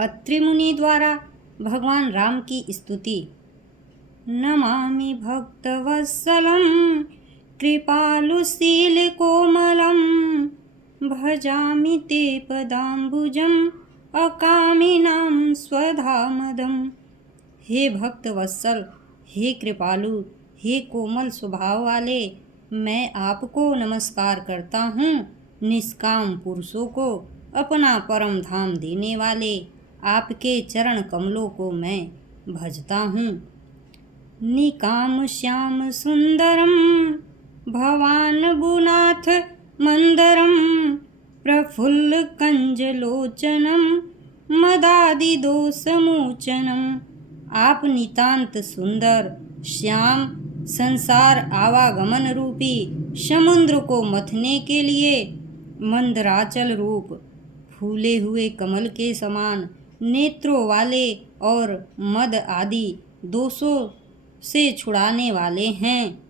अत्रि मुनि द्वारा भगवान राम की स्तुति। नमामि भक्तवत्सलं कृपालुशील कोमलं, भजामि ते पदाम्बुजं अकामिनां स्वधामदम्। हे भक्त वत्सल, हे कृपालु, हे कोमल स्वभाव वाले, मैं आपको नमस्कार करता हूँ। निष्काम पुरुषों को अपना परम धाम देने वाले आपके चरण कमलों को मैं भजता हूँ। निकाम श्याम सुंदरम भवानबुनाथ मंदरम, प्रफुल्ल कंजलोचनम मदादि दोषमोचनम। आप नितांत सुंदर श्याम, संसार आवागमन रूपी समुद्र को मथने के लिए मंदराचल रूप, फूले हुए कमल के समान नेत्रों वाले और मद आदि दोषों से छुड़ाने वाले हैं।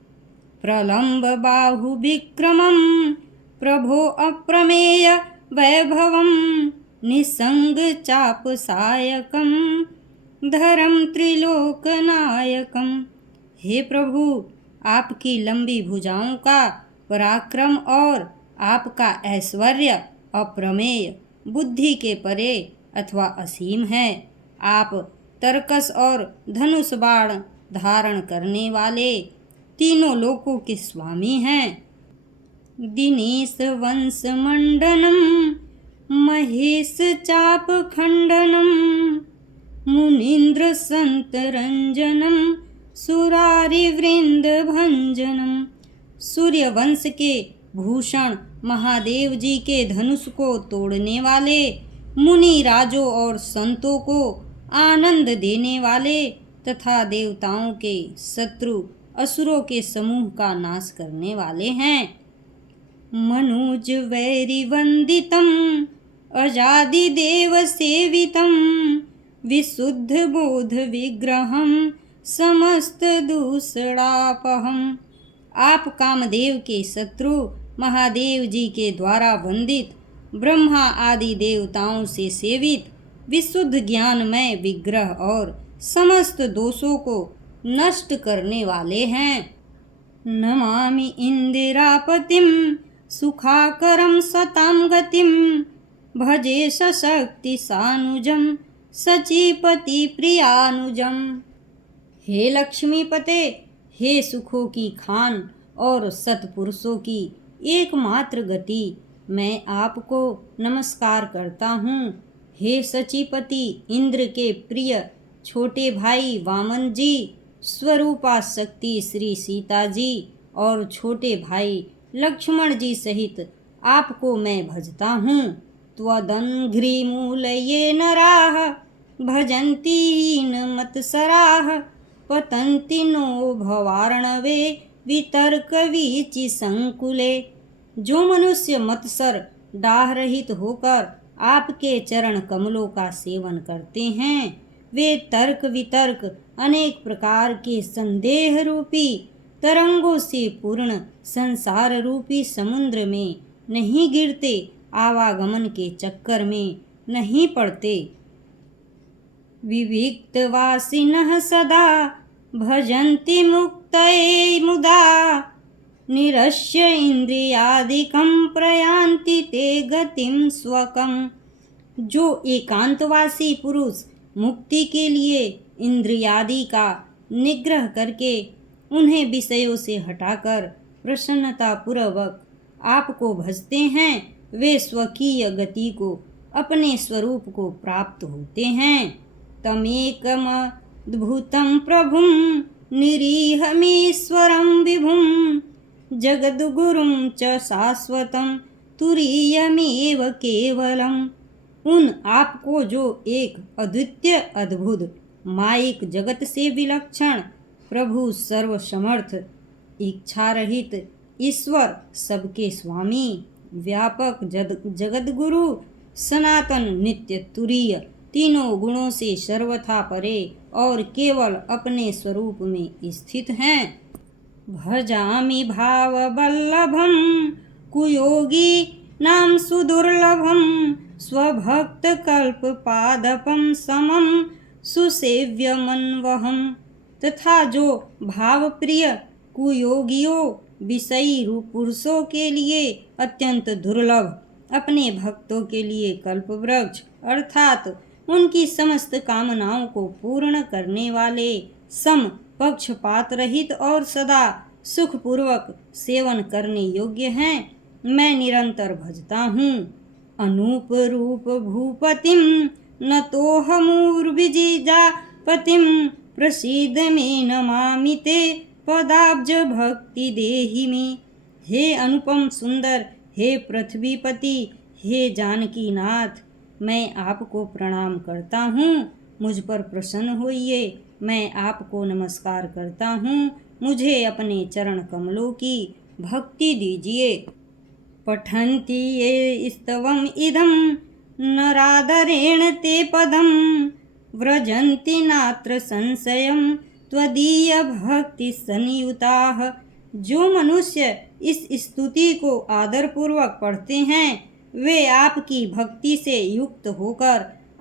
प्रलंब बाहु विक्रमं प्रभो अप्रमेय वैभवं, निसंग चाप सायकं धरम त्रिलोकनायकं। हे प्रभु, आपकी लंबी भुजाओं का पराक्रम और आपका ऐश्वर्य अप्रमेय, बुद्धि के परे अथवा असीम है। आप तरकस और धनुष बाण धारण करने वाले तीनों लोकों के स्वामी हैं। दिनेश वंश मंडनम महेश चाप खंडनम, मुनीन्द्र संत रंजनम सुरारि वृंद भंजनम। सूर्य वंश के भूषण महादेव जी के धनुष को तोड़ने वाले, मुनि राजों और संतों को आनंद देने वाले तथा देवताओं के शत्रु असुरों के समूह का नाश करने वाले हैं। मनोज वैरी वंदितम अजादि देव सेवितम, विशुद्ध बोध विग्रहम समस्त दूषणापहम। आप कामदेव के शत्रु महादेव जी के द्वारा वंदित, ब्रह्मा आदि देवताओं से सेवित, विशुद्ध ज्ञानमय विग्रह और समस्त दोषों को नष्ट करने वाले हैं। नमामि इंदिरापतिम सुखाकरम सतां गतिम, भजे सशक्ति सानुजम सचीपति प्रियानुजम। हे लक्ष्मीपते, हे सुखों की खान और सत्पुरुषों की एकमात्र गति, मैं आपको नमस्कार करता हूँ। हे सचीपति, इंद्र के प्रिय छोटे भाई वामन जी, स्वरूपा शक्ति श्री सीता जी और छोटे भाई लक्ष्मण जी सहित आपको मैं भजता हूँ। त्वदङ्घ्रिमूलये नराः भजन्ति हीनमत्सराः, पतन्ति नो भवार्णवे वितर्कवीचिसंकुले। जो मनुष्य मत्सर डाह रहित होकर आपके चरण कमलों का सेवन करते हैं, वे तर्क वितर्क अनेक प्रकार के संदेह रूपी तरंगों से पूर्ण संसार रूपी समुद्र में नहीं गिरते, आवागमन के चक्कर में नहीं पड़ते। विविक्तवासिनः सदा भजन्ति मुक्तये मुदा, निरस्य इंद्रियादिकं प्रयान्ति ते गतिं स्वकम्। जो एकांतवासी पुरुष मुक्ति के लिए इंद्रियादि का निग्रह करके उन्हें विषयों से हटाकर प्रसन्नता पूर्वक आपको भजते हैं, वे स्वकीय गति को, अपने स्वरूप को प्राप्त होते हैं। तमेकमद्भुतं प्रभुं निरीहमीश्वरं विभुं, जगद्गुरुं च शाश्वतं तुरीयमेव केवलम्। उन आपको जो एक अद्वितीय अद्भुत माइक जगत से विलक्षण प्रभु, सर्वसमर्थ, इच्छा रहित ईश्वर, सबके स्वामी, व्यापक जगद्गुरु, सनातन नित्य तुरीय, तीनों गुणों से सर्वथा परे और केवल अपने स्वरूप में स्थित हैं। भजामि भाववल्लभं कुयोगी नाम सुदुर्लभम स्वभक्त कल्प पादपम समम सुसेव्यमन्वहम। तथा जो भाव प्रिय कुयोगियों विषयी रूप पुरुषों के लिए अत्यंत दुर्लभ, अपने भक्तों के लिए कल्प वृक्ष अर्थात उनकी समस्त कामनाओं को पूर्ण करने वाले, सम पक्षपात रहित और सदा सुखपूर्वक सेवन करने योग्य हैं, मैं निरंतर भजता हूँ। अनूप रूप भूपतिम न तोहमुर्विजिजापतिम प्रसीद में नमामि ते पदाब्ज भक्ति देहि में। हे अनुपम सुंदर, हे पृथ्वीपति, हे जानकी नाथ, मैं आपको प्रणाम करता हूँ, मुझ पर प्रसन्न होइए। मैं आपको नमस्कार करता हूँ, मुझे अपने चरण कमलों की भक्ति दीजिए। पठन्ति ये स्तवम इदं नरादरेण ते पदम व्रजन्ति नात्र संशयम त्वदीय भक्ति संयुताः। जो मनुष्य इस स्तुति को आदरपूर्वक पढ़ते हैं वे आपकी भक्ति से युक्त होकर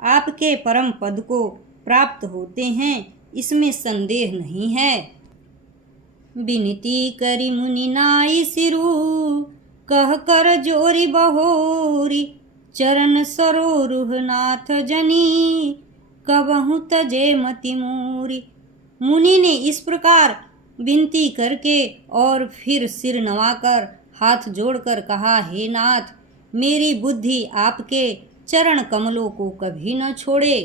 आपके परम पद को प्राप्त होते हैं, इसमें संदेह नहीं है। विनती करी मुनि नाई सिरु कह कर जोरी बहोरी चरण सरोरुह नाथ जनी कबहु तजे मति मोरी। मुनि ने इस प्रकार विनती करके और फिर सिर नवाकर हाथ जोड़कर कहा, हे नाथ, मेरी बुद्धि आपके चरण कमलों को कभी न छोड़े।